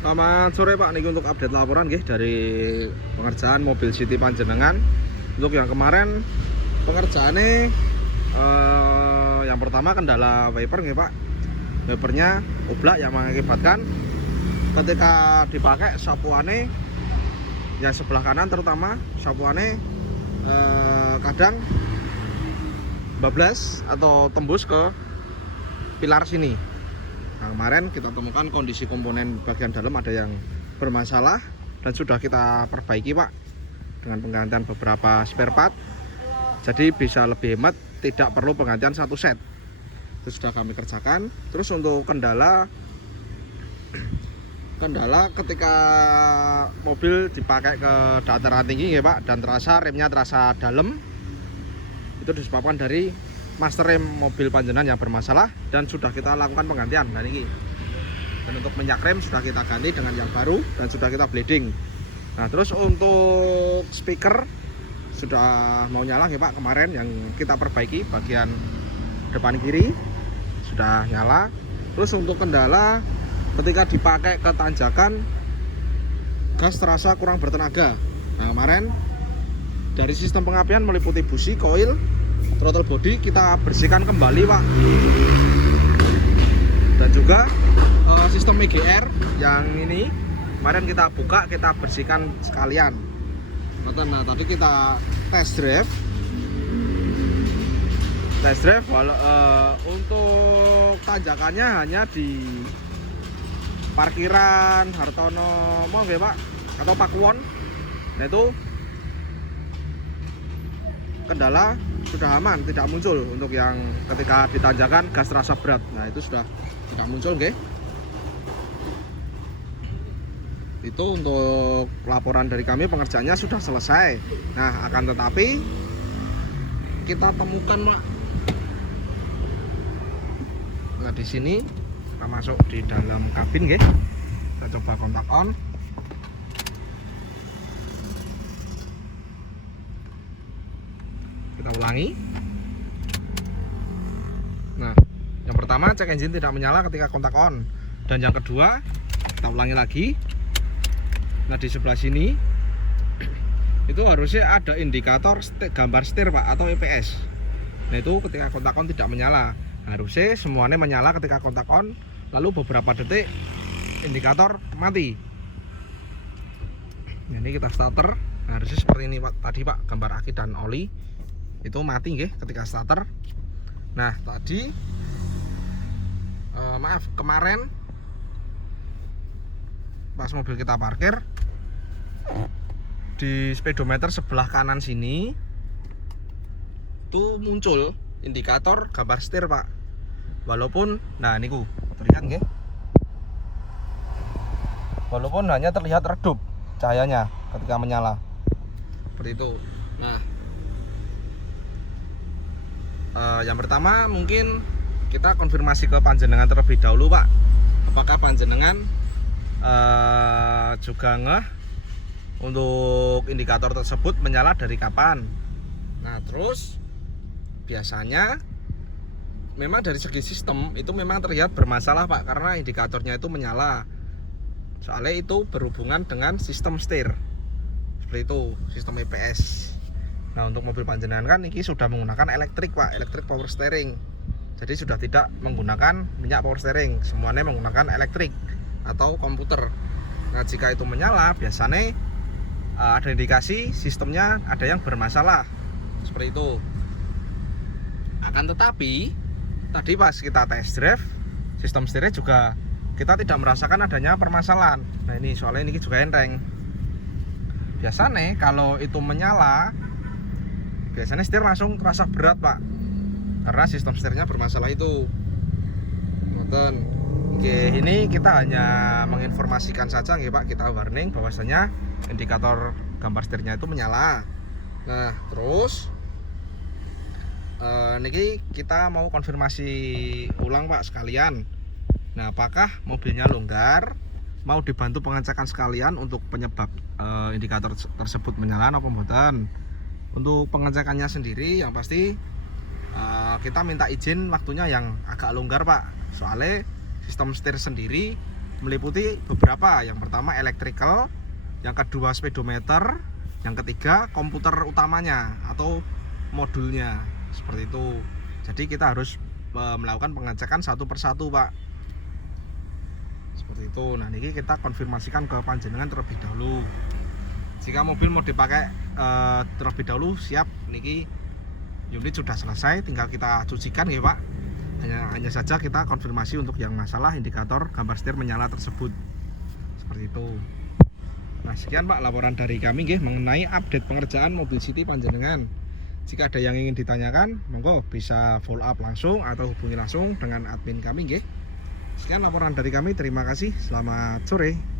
Selamat sore Pak, niki untuk update laporan nggih dari pengerjaan mobil City Panjenengan. Untuk yang kemarin pengerjaannya yang pertama kendala wiper nggih Pak. Wipernya oblak yang mengakibatkan ketika dipakai sapuane yang sebelah kanan terutama sapuane kadang bablas atau tembus ke pilar sini. Nah, kemarin kita temukan kondisi komponen bagian dalam ada yang bermasalah dan sudah kita perbaiki Pak dengan penggantian beberapa spare part, jadi bisa lebih hemat, tidak perlu penggantian satu set. Itu sudah kami kerjakan. Terus untuk kendala ketika mobil dipakai ke dataran tinggi ya Pak, dan remnya terasa dalam, itu disebabkan dari master rem mobil panjenengan yang bermasalah dan sudah kita lakukan penggantian. Dan ini, dan untuk minyak rem sudah kita ganti dengan yang baru dan sudah kita bleeding. Nah, terus untuk speaker sudah mau nyala ya Pak, kemarin yang kita perbaiki bagian depan kiri sudah nyala. Terus untuk kendala ketika dipakai ke tanjakan, gas terasa kurang bertenaga. Nah, kemarin dari sistem pengapian meliputi busi, koil, throttle body kita bersihkan kembali Pak, dan juga sistem EGR yang ini kemarin kita buka, kita bersihkan sekalian. Nah, tadi kita test drive untuk tanjakannya hanya di parkiran Hartono Mall ya Pak, atau Pakuwon. Nah, itu kendala sudah aman, tidak muncul untuk yang ketika ditanjakan gas terasa berat. Nah, itu sudah tidak muncul nggih. Itu untuk laporan dari kami, pengerjaannya sudah selesai. Nah, akan tetapi kita temukan Pak. Nah, di sini kita masuk di dalam kabin nggih. Kita coba kontak on. Kita ulangi. Nah, yang pertama cek engine tidak menyala ketika kontak on, dan yang kedua kita ulangi lagi. Nah, di sebelah sini itu harusnya ada indikator gambar setir Pak, atau EPS. Nah, itu ketika kontak on tidak menyala. Harusnya semuanya menyala ketika kontak on, lalu beberapa detik indikator mati. Nah, ini kita starter. Nah, harusnya seperti ini Pak, tadi Pak, gambar aki dan oli itu mati nggih ketika starter. Nah, tadi kemarin pas mobil kita parkir di speedometer sebelah kanan sini itu muncul indikator gambar setir Pak, walaupun nah niku terlihat nggih, walaupun hanya terlihat redup cahayanya ketika menyala seperti itu. Nah, yang pertama mungkin kita konfirmasi ke panjenengan terlebih dahulu Pak, apakah panjenengan juga ngeh untuk indikator tersebut menyala dari kapan. Nah, terus biasanya memang dari segi sistem itu memang terlihat bermasalah Pak, karena indikatornya itu menyala, soalnya itu berhubungan dengan sistem setir seperti itu, sistem EPS. Nah, untuk mobil panjenengan kan ini sudah menggunakan elektrik Pak, elektrik power steering. Jadi sudah tidak menggunakan minyak power steering, semuanya menggunakan elektrik atau komputer. Nah, jika itu menyala biasanya ada indikasi sistemnya ada yang bermasalah seperti itu. Akan tetapi tadi pas kita test drive, sistem setirnya juga kita tidak merasakan adanya permasalahan. Nah, ini soalnya ini juga enteng. Biasanya kalau itu menyala, biasanya setir langsung terasa berat Pak, karena sistem setirnya bermasalah itu. Oke, ini kita hanya menginformasikan saja nggih Pak, kita warning bahwasanya indikator gambar setirnya itu menyala. Nah, terus niki kita mau konfirmasi ulang Pak sekalian. Nah, apakah mobilnya longgar, mau dibantu pengecekan sekalian untuk penyebab indikator tersebut menyala apa mboten. Untuk pengecekannya sendiri yang pasti kita minta izin waktunya yang agak longgar Pak, soalnya sistem setir sendiri meliputi beberapa. Yang pertama electrical, yang kedua speedometer, yang ketiga komputer utamanya atau modulnya, seperti itu. Jadi kita harus melakukan pengecekan satu persatu, Pak, seperti itu. Nah, ini kita konfirmasikan ke panjenengan terlebih dahulu. Jika mobil mau dipakai terlebih dahulu, siap, niki unit sudah selesai, tinggal kita cucikan ya, Pak. Hanya saja kita konfirmasi untuk yang masalah indikator gambar setir menyala tersebut, seperti itu. Nah, sekian Pak laporan dari kami nggih mengenai update pengerjaan mobil City panjenengan. Jika ada yang ingin ditanyakan, monggo bisa follow up langsung atau hubungi langsung dengan admin kami nggih. Sekian laporan dari kami, terima kasih, selamat sore.